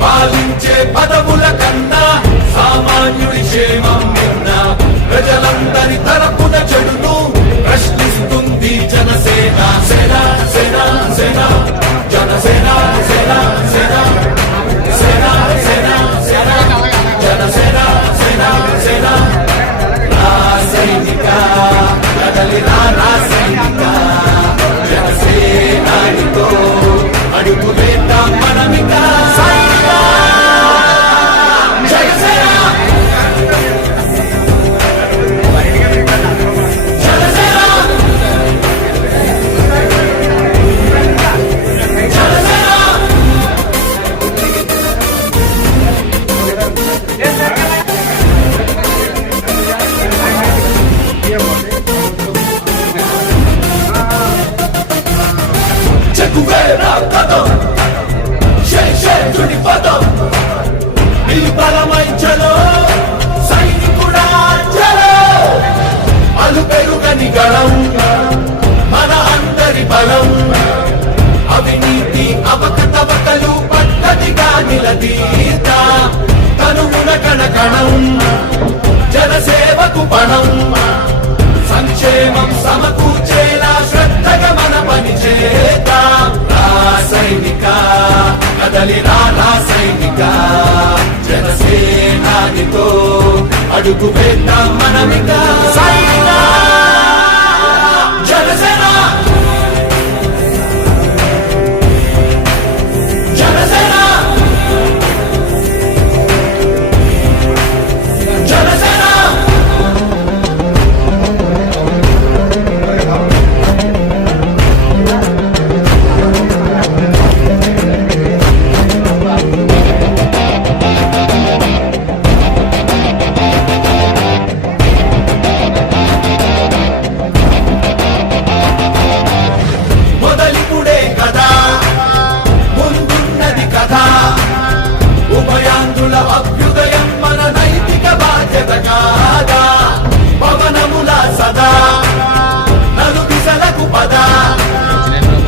పాలించే పదవుల కన్నా సామాన్యుడి క్షేమం నిన్న ప్రజలందరి తరపున చెడును ప్రశ్నిస్తుంది జనసేన. సేన సేన సేన జనసేన సేన సేన సేన సేన సేన జనసేన సేన సేన సైనిక కదలి సైనిక జనసేనానితో అడుగు వేద్దాం మనమిక. మన అందరి బలం అవినీతి అవకతవకలు పద్ధతిగా నిలదీత కనుమున కణకణం జనసేవకు పణం సంక్షేమం సమకూర్చేలా శ్రద్ధగా మన పని చేద్దాం. సైనిక కదలి సైనిక జనసేనానితో అడుగు వేద్దాం మనమిక. సైనిక జనసేన జనసేన జనసేన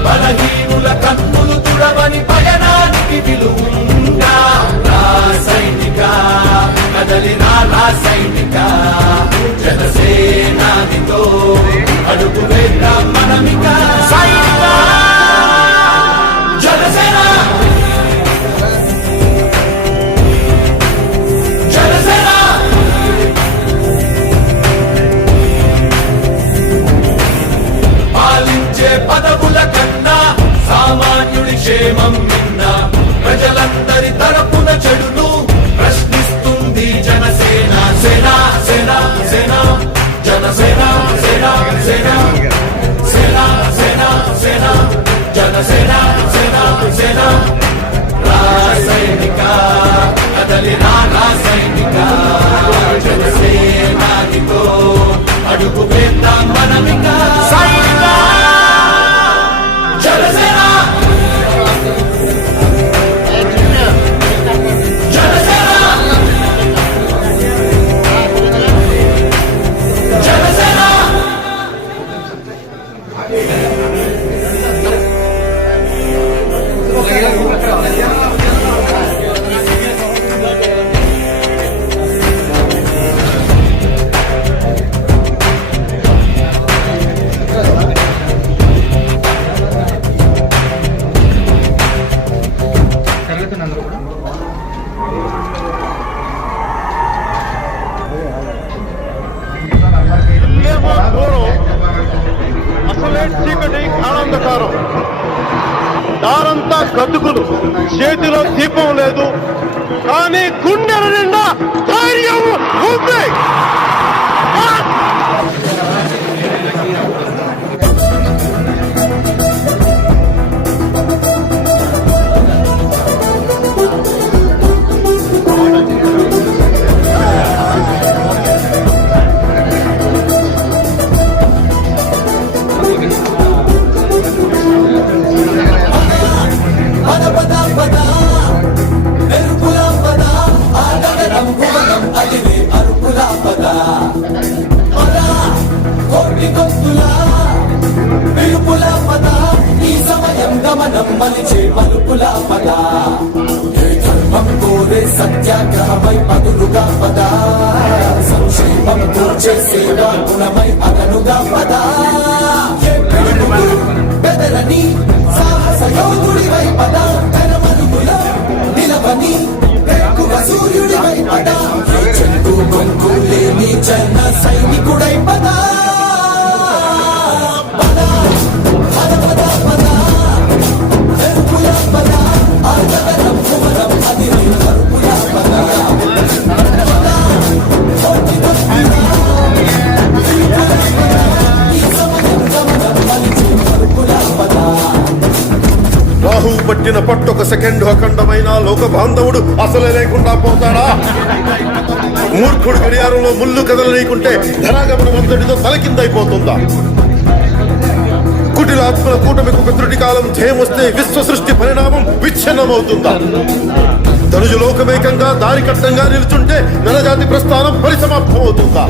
బలహీనుల కన్నులు తుడవని పయనానికి విలువుందా. సైనిక కదలి సైనిక జనసేనానితో అడుగు వేద్దాం మనమిక. సైనిక జనసేన జనసేన పాలించే పదవుల కన్నా సామాన్యుడి క్షేమం నిన్న ప్రజలందరి తరపున చెడును ప్రశ్నిస్తుంది జనసేన. సేన సేన సేన జనసేన సేన సేన సేన సేన సేన జనసేన సేన సేన సైనిక కదలి సైనిక జనసేనానితో అడుగు వేద్దాం మనమిక. సైనిక జనసేన ఆనందకారం దారంతా గతుకులు, చేతిలో దీపం లేదు, కానీ గుండెల నిండా ధైర్యం గుణమై పదులుగా పద సంక్షేమం కూర్చే సేవా గుణమై అదనుగా పద బెదరని సాహస యోధుడివై పద కరమనుగుల నిలవని ఎక్కువ సూర్యుడివై పద చెట్టు కొంకు లేని జన సైనికుడై పద రాహు పట్టిన పట్టొక సెకండ్ అఖండమైన లోక బాంధవుడు అసలే లేకుండా పోతాడా? మూర్ఖుడు గడియారంలో ముళ్ళు కదలనీకుంటే ధనాగమనం అంతటితో తలకిందైపోతుందా? కుటిలాత్మల కూటమికి ఒక త్రుటి కాలం ధ్యేయమొస్తే విశ్వ సృష్టి పరిణామం విచ్ఛిన్నమవుతుందా? తనుజు లోకమేకంగా దారి కట్టంగా నిలుచుంటే నరజాతి ప్రస్థానం పరిసమాప్తం అవుతుందా?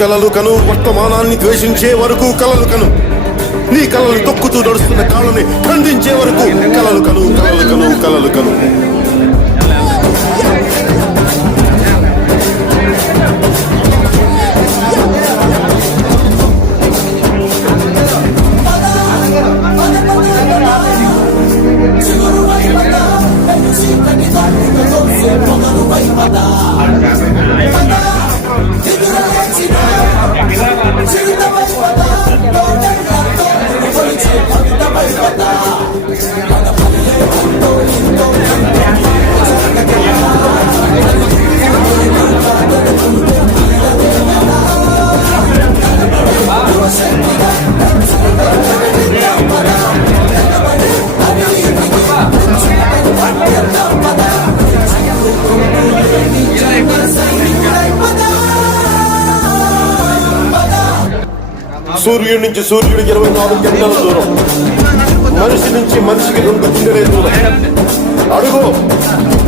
కలలు కను వర్తమానాన్ని ద్వేషించే వరకు కలలు కను, నీ కలలు తొక్కుతూ నడుస్తున్న కాళ్ళని ఖండించే వరకు కలలు కను కలలు కను కలలు కను. సూర్యుడి నుంచి సూర్యుడికి 24 గంటల దూరం, మనిషి నుంచి మనిషికి 2 గుండెలే దూరం. అడుగు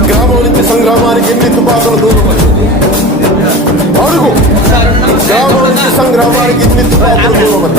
గ్రామం నుంచి సంగ్రామానికి ఎన్ని తుపాకుల దూరం? అడుగు గ్రామం నుంచి సంగ్రామానికి ఎన్ని తుపాకుల దూరం?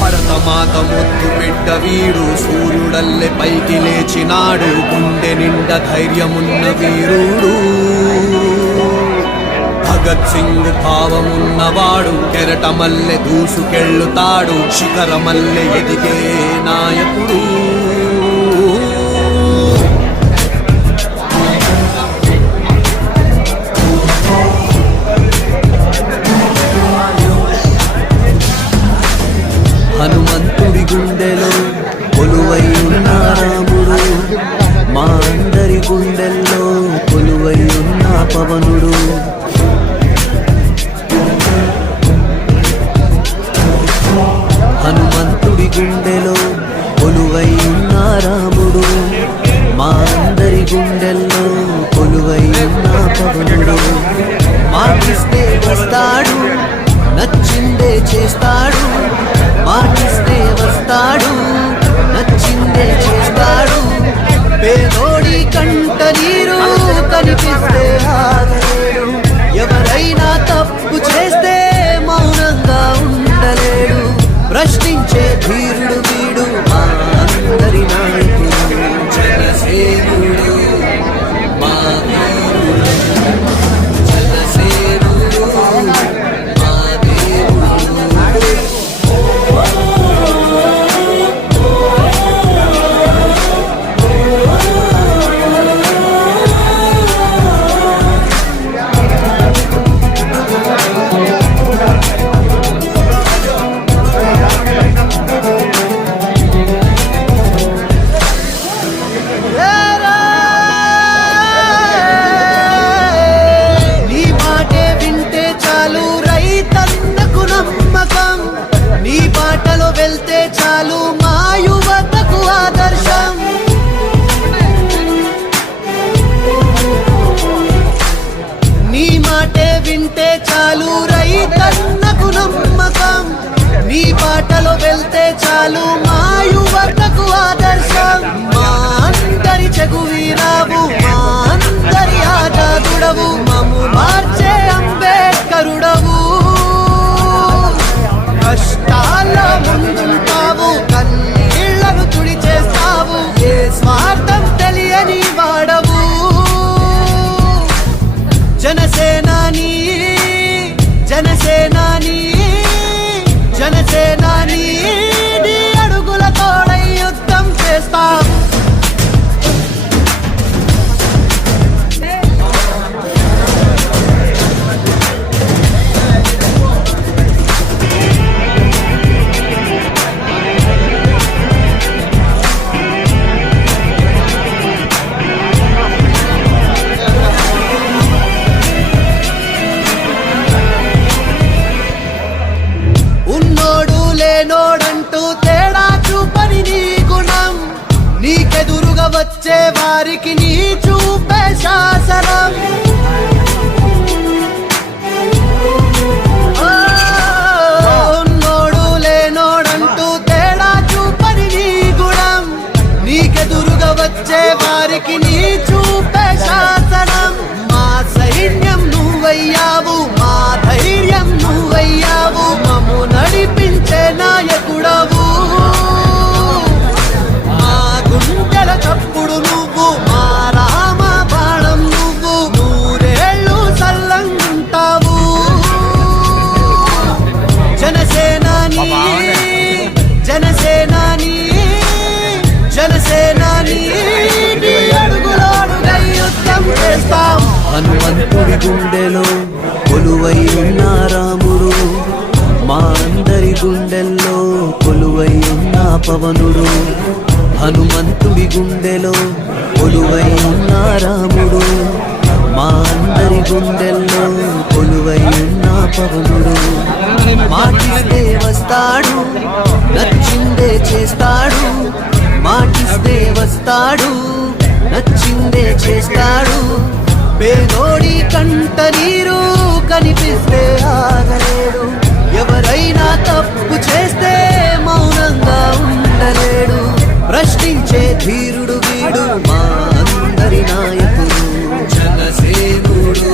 భరతమాత ముద్దు బిడ్డ వీడు సూర్యుడల్లె పైకి లేచినాడు, గుండె నిండా ధైర్యమున్న వీరుడు. భగత్ సింగ్ భావమున్నవాడు, కెరటమల్లె దూసుకెళ్ళుతాడు, శిఖరమల్లె ఎదిగే నాయకుడు. హనుమంతుడి గుండెలో కొలువై ఉన్న రాముడు, మా అందరి గుండెల్లో కొలువై ఉన్న పవనుడు. హనుమంతుడి గుండెలో కొలువై ఉన్న రాముడు, మా అందరి గుండెల్లో కొలువై ఉన్న పవనుడు. మాటిస్తే వస్తాడు, నచ్చిందే చేస్తాడు, మాటిస్తే వస్తాడు, నచ్చిందే చేస్తాడు. పేదోడి కంట నీరు కనిపిస్తే ఆగలేడు, ఎవరైనా తప్పు చేస్తే మౌనంగా వచ్చే వారికి నీ చూపే శాసనం. నోడు లేనోడంటూ తేడా చూపని నీ గుణం, నీకెదురుగా వచ్చే వారికి నీ చూపే శాసనం. మా సైన్యం నువ్వయ్యావు, మా ధైర్యం నువ్వయ్యావు, మమ్ము నడిపించే నాయకుడవు. మా గుండెల చప్పుడు నువ్వు, మా రామ బాణం నువ్వు, నూరేళ్ళు సల్లంగుంటావు. జనసేనాని జనసేనాని జనసేనాని నీ అడుగులోడుగై యుద్ధం చేస్తాం. హనుమంతుడి గుండెలో కొలువై ఉన్న రాముడు, మా అందరి గుండెల్లో కొలువై ఉన్న పవనుడు. హనుమంతుడి గుండెలో కొలువై ఉన్న రాముడు, మా అందరి గుండెల్లో కొలువై ఉన్న పవనుడు. మాటిస్తే వస్తాడు, నచ్చిందే చేస్తాడు. మాటిస్తే వస్తాడు, నచ్చిందే చేస్తాడు. పేదోడి కంట నీరు కనిపిస్తే ఆగలేడు, ఎవరైనా తప్పు చేస్తే మౌనంగా ఉండలేడు. ప్రశ్నించే ధీరుడు వీడు, మా అందరి నాయకుడు. జనసేనుడు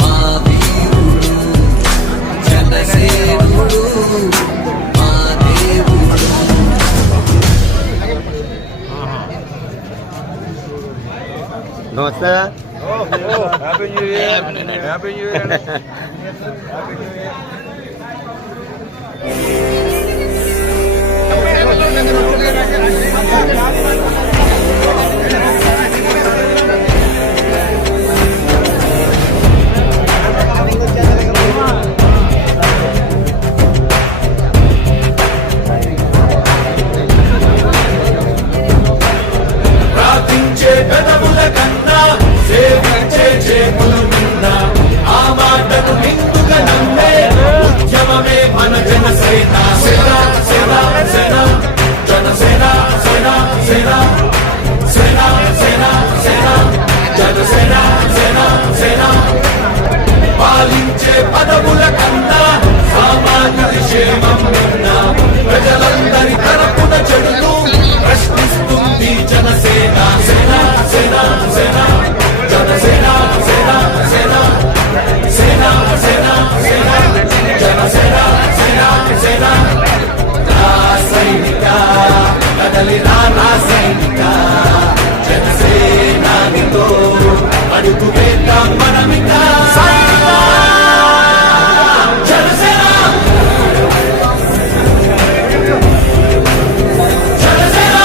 మా వీరుడు, జనసేనుడు మా దేవుడు. నమస్తే. Happy new year. Happy new year. ప్రార్థించే పెదవుల కన్నా సేవించే చేతులు నిన్నా, ఆ మాటను నిండుగా నమ్మే ఉద్యమమే మన జనసేన. సేన సేన సేన జనసేన సేన సేన సేన సేన సేన జనసేన సేన సేన. పాలించే పదవుల కన్నా సామాన్యుడి క్షేమం నిన్నా, ప్రజలందరి తరపున చెడుతూ ప్రశ్నిస్తుంది జనసేన. సేన సేన సేన జనసేన సేన సేన సేన సేన సేన జనసేన సేన సేన. నా సైనిక కదలి నా సైనిక, జనసేనానితో అడుగు వేద్దాం మనమిక. సైనిక జనసేన జనసేన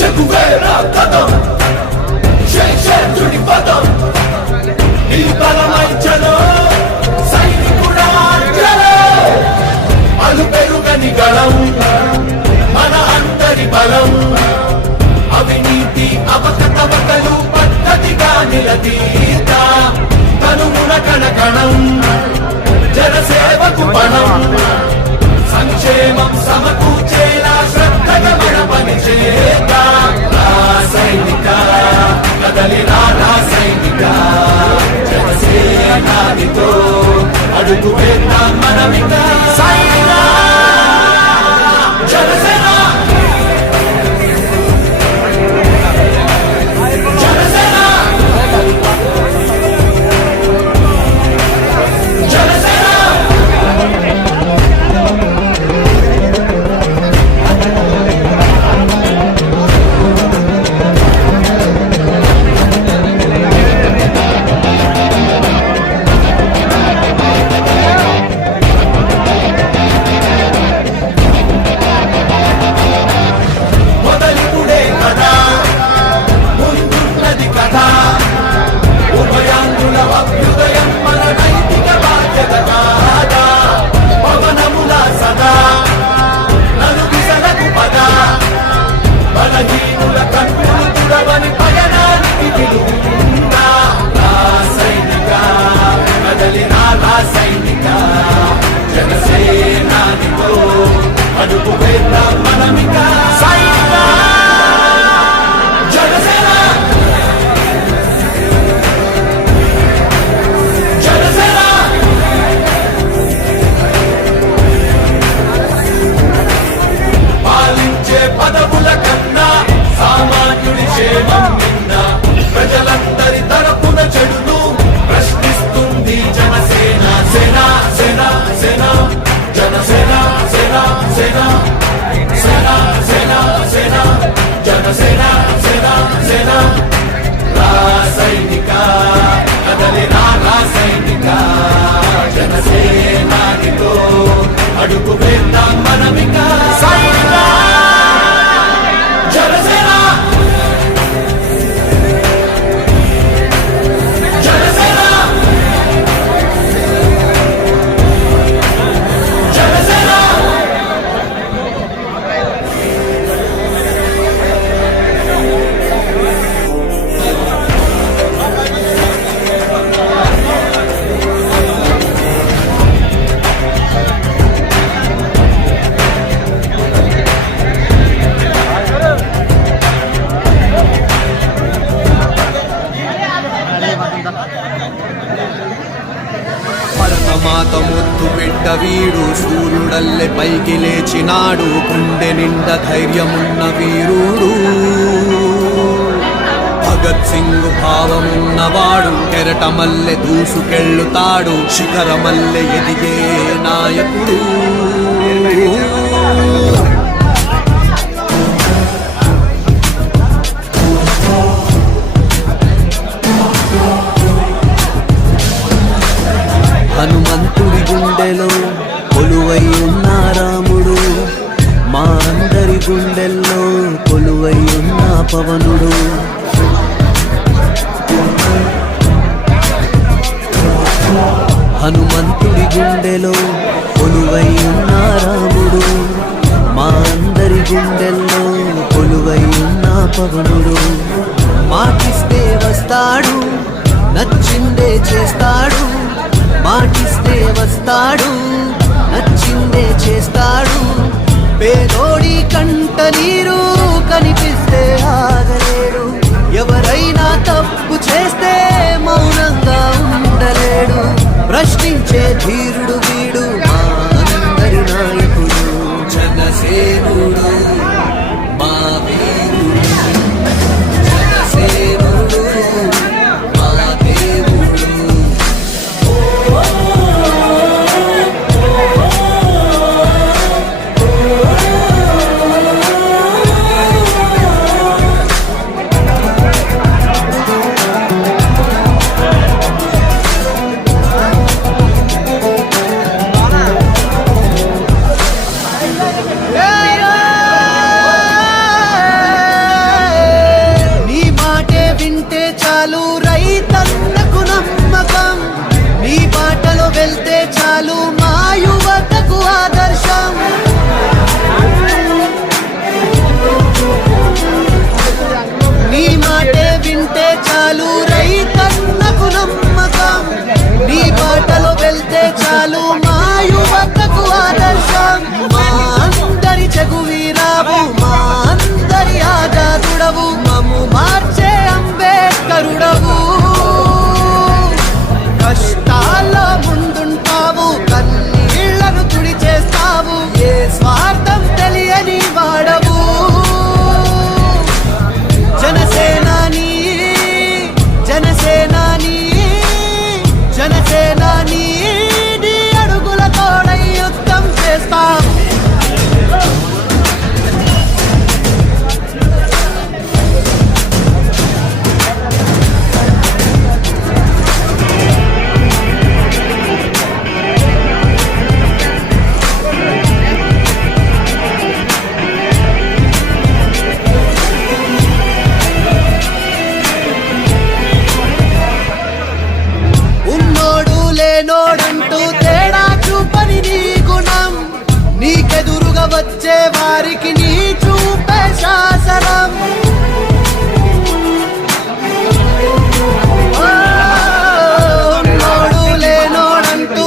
చెక్కువేరా పదం, శేషుడి పదం, ఈ బలమై చలో సైనికుడా చలో. అలు పెరుగని గళం మన అందరి బలం, అవినీతి అవకతవకలు పద్ధతిగా నిలదీత. కనుమున కణకణం జనసేవకు పణం, సంక్షేమం సమకూర్చేలా శ్రద్ధగా మన పని చేద్దాం. నా సైనిక కదలి నా సైనిక, జనసేనానితో అడుగు వేద్దాం మనమిక. సైనిక జనసేన జనసేన జనసేన. సైనిక జనసేనానితో అడుగు వేద్దాం మనమిక సైనిక జనసేన జనసేన పాలించే పదవుల కన్నా సామాన్యుడి క్షేమం నిన్న ప్రజలందరి తరపున చెడును ప్రశ్నిస్తుంది జనసేన సేన సేన సేన జనసేన సేన సేన సేన సేన సేన జనసేన సేన సేన రాసైనిక కదలి రాసైనిక జనసేనానితో అడుగు వేద్దాం మనమిక సైనిక జనసేన జనసేన జనసేన భరతమాత ముద్దు బిడ్డ వీడు సూర్యుడల్లె పైకి లేచినాడు గుండె నిండా ధైర్యమున్న వీరుడు భగత్ సింగ్ భావమున్నవాడు కెరటమల్లె దూసుకెళ్ళుతాడు శిఖరమల్లె ఎదిగే నాయకుడు హనుమంతుడి గుండెలో కొలువై ఉన్న రాముడు మా అందరి గుండెల్లో కొలువై ఉన్న పవనుడు హనుమంతుడి గుండెలో కొలువై ఉన్న రాముడు మా అందరి గుండెల్లో కొలువై ఉన్న పవనుడు మాటిస్తే వస్తాడు నచ్చిందే చేస్తాడు మాటిస్తే వస్తాడు నచ్చిందే చేస్తాడు పేదోడి కంట నీరు కనిపిస్తే ఆగలేడు ఎవరైనా తప్పు చేస్తే మౌనంగా ఉండలేడు ప్రశ్నించే ధీరుడు వీడు మా అందరి నాయకుడు జనసేనుడు మా వీరుడు జనసేనుడు మా దేవుడు నీ మాటే వింటే చాలు రైతన్నకు నమ్మకం నీ బాటలో వెళ్తే చాలు మా యువతకు ఆదర్శం నీ మాటే వింటే చాలు రైతన్నకు నమ్మకం నీ బాటలో వెళ్తే చాలు మా యువతకు ఆదర్శం మా అందరి చెగువీరావు మా అందరి ఆజాదుడవు మమ్ము మార్చే అంబేద్కరుడవు కష్టాల్లో ముందుంటావు కన్నీళ్లను తుడిచేస్తావు ఏ స్వార్థం తెలియని వాడవు జనసేనాని జనసేనాని జనసేనాని నీ అడుగుల తోడై యుద్ధం చేస్తాం ఉన్నోడు లేనోడంటూ తేడా చూపని నీ గుణం నీకెదురుగా వచ్చే వారికి నీ చూపే శాసనం ఉన్నోడు లేనోడంటూ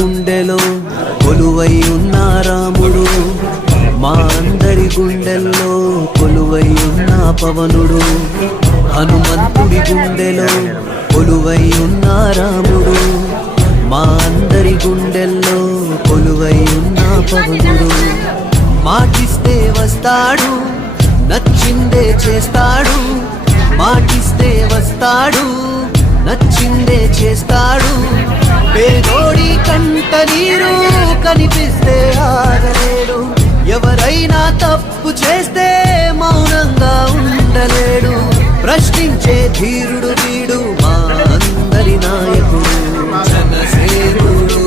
గుండెలో కొలువై ఉన్న రాముడు, మా అందరి గుండెల్లో కొలువై ఉన్న పవనుడు. హనుమంతుడి గుండెలో కొలువై ఉన్న రాముడు, మా అందరి గుండెల్లో కొలువై ఉన్న పవనుడు. మాటిస్తే వస్తాడు, నచ్చిందే చేస్తాడు. మాటిస్తే వస్తాడు, నచ్చిందే చేస్తాడు. పేదోడి కంట నీరు కనిపిస్తే ఆగలేడు. ఎవరైనా తప్పు చేస్తే మౌనంగా ఉండలేడు. ప్రశ్నించే ధీరుడు వీడు, మా అందరి నాయకుడు. జనసేనుడు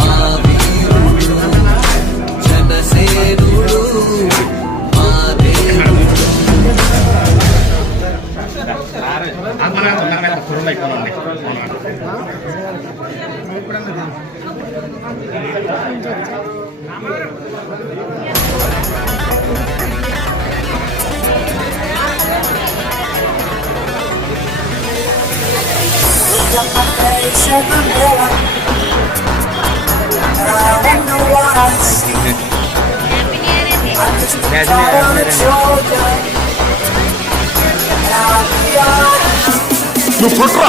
మా వీరుడు, జనసేనుడు మా దేవుడు. నువ్వు పుట్రా